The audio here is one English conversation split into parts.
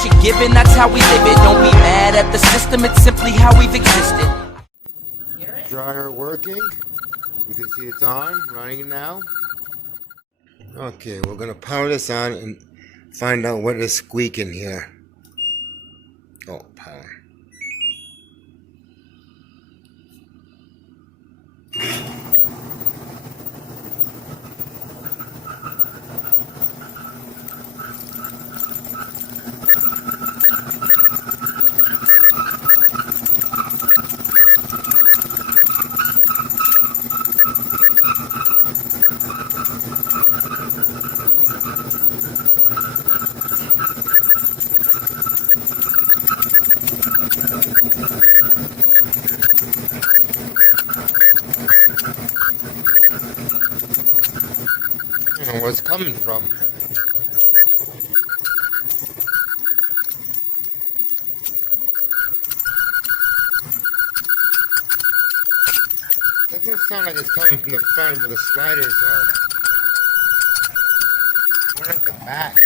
what you're given, that's how we live it. Don't be mad at the system, it's simply how we've existed. Dryer working. You can see it's on, running now. Okay, we're gonna power this on and find out what is squeaking here. Oh, power. I don't know where it's coming from. Doesn't sound like it's coming from the front where the sliders are. More at the back.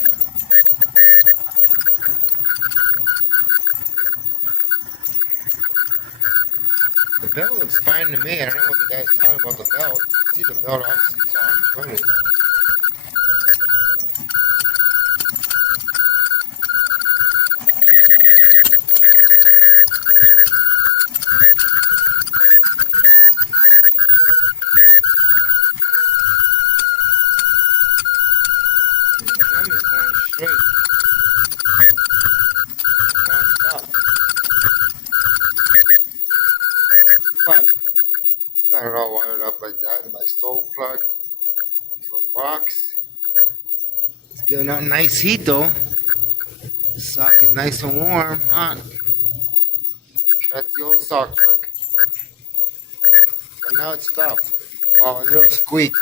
The belt looks fine to me. I don't know what the guy's talking about the belt. See the belt, obviously it's on and running. But got it all wired up like that. My stove plug to a box. It's giving out nice heat though. The sock is nice and warm, huh? That's the old sock trick. But now it's stopped. Well, a little squeak.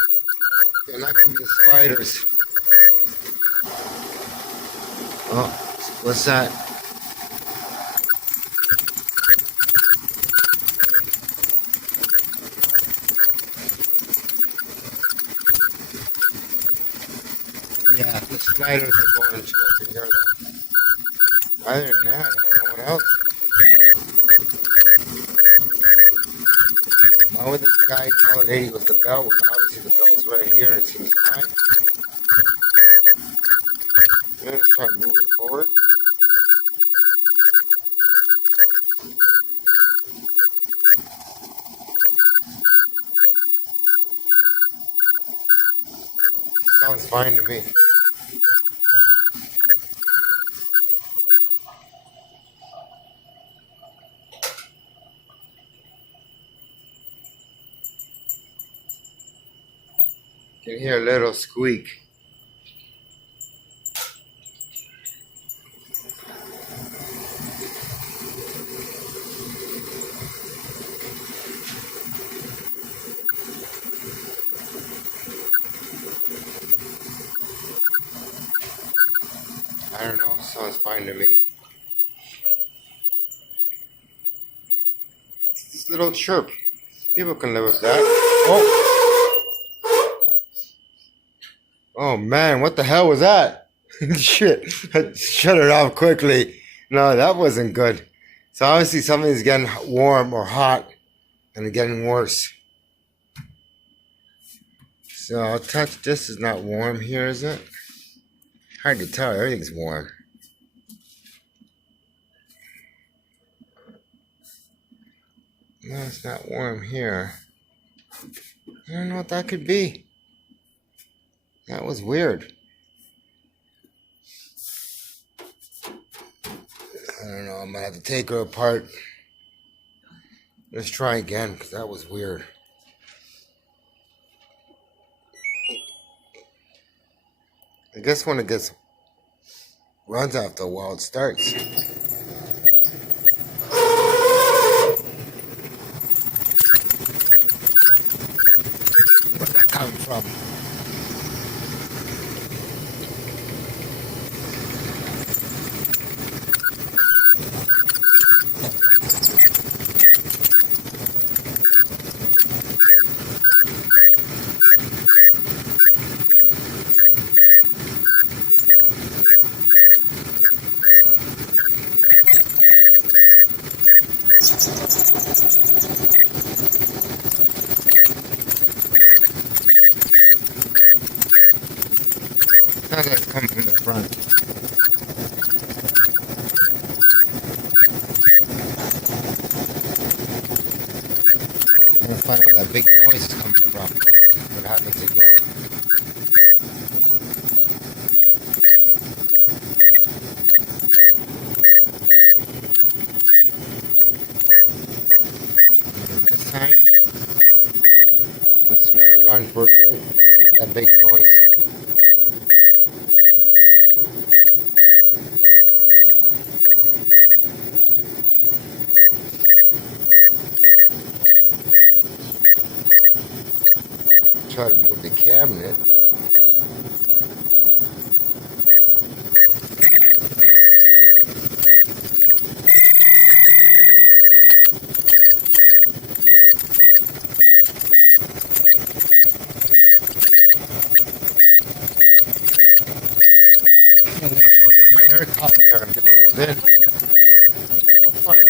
They're not gonna be the sliders. Oh, what's that? Yeah, the sliders are going too. I can hear that. Other than that, I don't know what else. Why would this guy tell a lady it was the belt when obviously the belt's right here and it seems fine? Let's try to move it forward. Sounds fine to me. You can hear a little squeak. I don't know, sounds fine to me. This little chirp. People can live with that. Oh! Oh man, what the hell was that? Shit. Shut it off quickly. No, that wasn't good. So obviously something's getting warm or hot and it's getting worse. So I'll touch this. Is not warm here, is it? Hard to tell, everything's warm. No, it's not warm here. I don't know what that could be. That was weird. I don't know, I'm gonna have to take her apart. Let's try again, because that was weird. I guess when it runs after a while, it starts. Where's that coming from? Sounds like it's coming from the front. I'm gonna find where that big noise is coming from. What happens again? This time, let's let it run for a bit. Get that big noise. Try to move the cabinet, but I don't want to get my hair caught in there and get pulled in. So funny.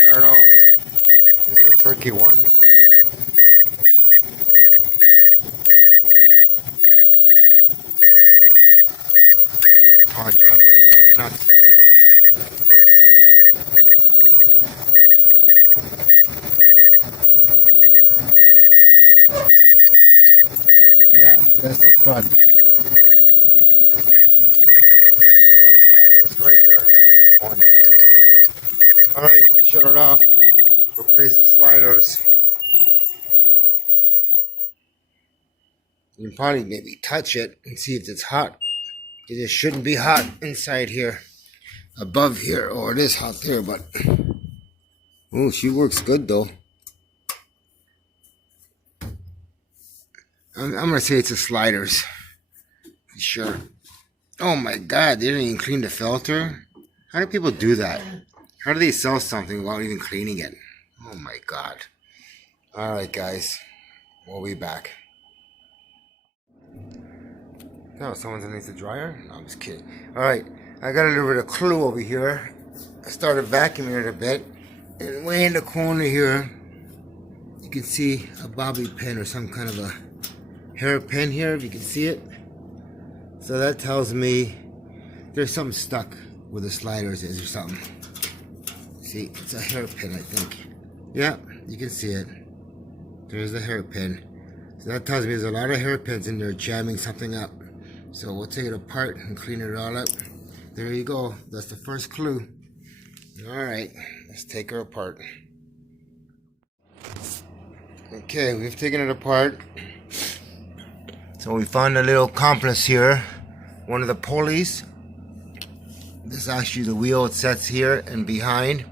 I don't know. It's a tricky one. Oh, I drive my dog nuts. Yeah, that's the front. That's the front slider. It's right there. That's the point right there. Alright, let's shut it off. Replace the sliders. You can probably maybe touch it and see if it's hot. It just shouldn't be hot inside here. Above here. Oh, it is hot there, but... Oh, she works good though. I'm going to say it's the sliders. For sure. Oh my god, they didn't even clean the filter? How do people do that? How do they sell something without even cleaning it? Oh my god. Alright guys, we'll be back. No, someone's underneath the dryer? No, I'm just kidding. Alright, I got a little bit of clue over here. I started vacuuming it a bit. And way in the corner here, you can see a bobby pin or some kind of a hairpin here, if you can see it. So that tells me there's something stuck where the sliders is or something. See, it's a hairpin, I think. Yeah, you can see it. There's a hairpin. So that tells me there's a lot of hairpins in there jamming something up. So we'll take it apart and clean it all up. There you go. That's the first clue. Alright, let's take her apart. Okay, we've taken it apart. So we found a little accomplice here. One of the pulleys. This is actually the wheel. It sets here and behind.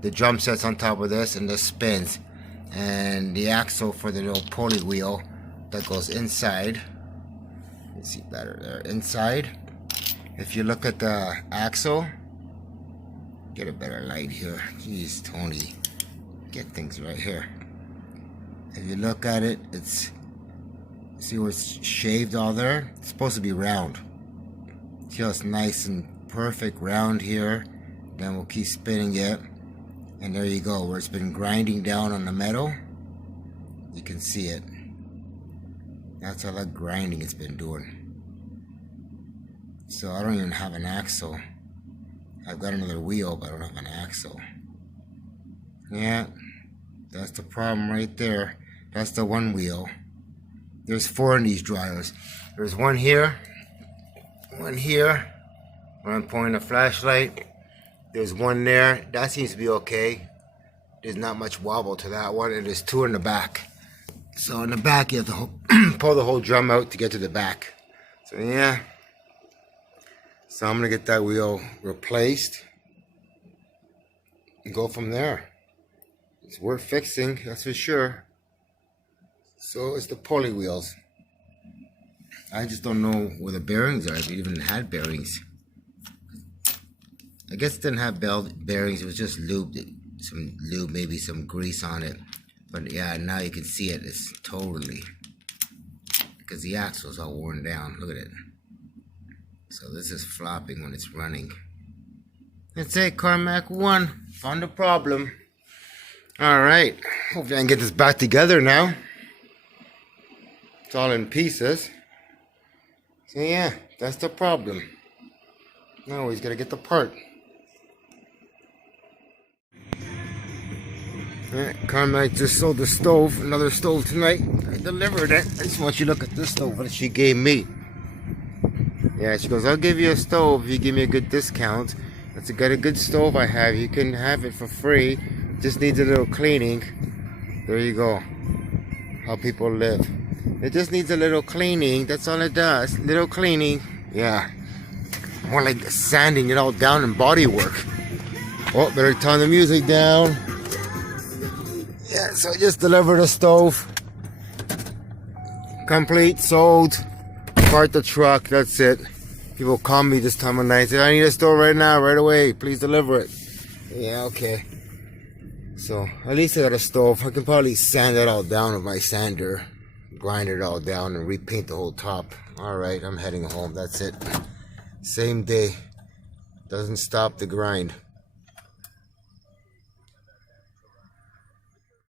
The drum sets on top of this and this spins. And the axle for the little pulley wheel that goes inside. You can see better there. Inside. If you look at the axle, get a better light here. Jeez, Tony, get things right here. If you look at it, it's, see where it's shaved all there? It's supposed to be round. See how it's nice and perfect round here. Then we'll keep spinning it. And there you go, where it's been grinding down on the metal. You can see it. That's all that grinding it's been doing. So I don't even have an axle. I've got another wheel, but I don't have an axle. Yeah, that's the problem right there. That's the one wheel. There's 4 in these dryers. There's one here, one here, where I'm pointing a flashlight. There's one there. That seems to be okay. There's not much wobble to that one. And there's 2 in the back. So in the back, you have to pull the whole drum out to get to the back. So yeah. So I'm going to get that wheel replaced and go from there. It's worth fixing, that's for sure. So it's the pulley wheels. I just don't know where the bearings are, if it even had bearings. I guess it didn't have bell bearings. It was just lube, some lube, maybe some grease on it. But yeah, now you can see it. It's totally, because the axle's all worn down. Look at it. So this is flopping when it's running. That's it, Carmack 1. Found the problem. Alright. Hopefully I can get this back together now. It's all in pieces. So yeah, that's the problem. Now he's gotta get the part. Alright, Carmack just sold the stove, another stove tonight. I delivered it. I just want you to look at this stove that she gave me. Yeah, she goes, I'll give you a stove if you give me a good discount. That's a good stove I have. You can have it for free. Just needs a little cleaning. There you go. How people live. It just needs a little cleaning. That's all it does. Little cleaning. Yeah. More like sanding it all down and body work. Oh, better turn the music down. Yeah, so I just delivered a stove. Complete, sold. Part the truck, that's it. People call me this time of night, say, I need a stove right now, right away. Please deliver it. Yeah, okay. So, at least I got a stove. I can probably sand it all down with my sander. Grind it all down and repaint the whole top. Alright, I'm heading home. That's it. Same day. Doesn't stop the grind.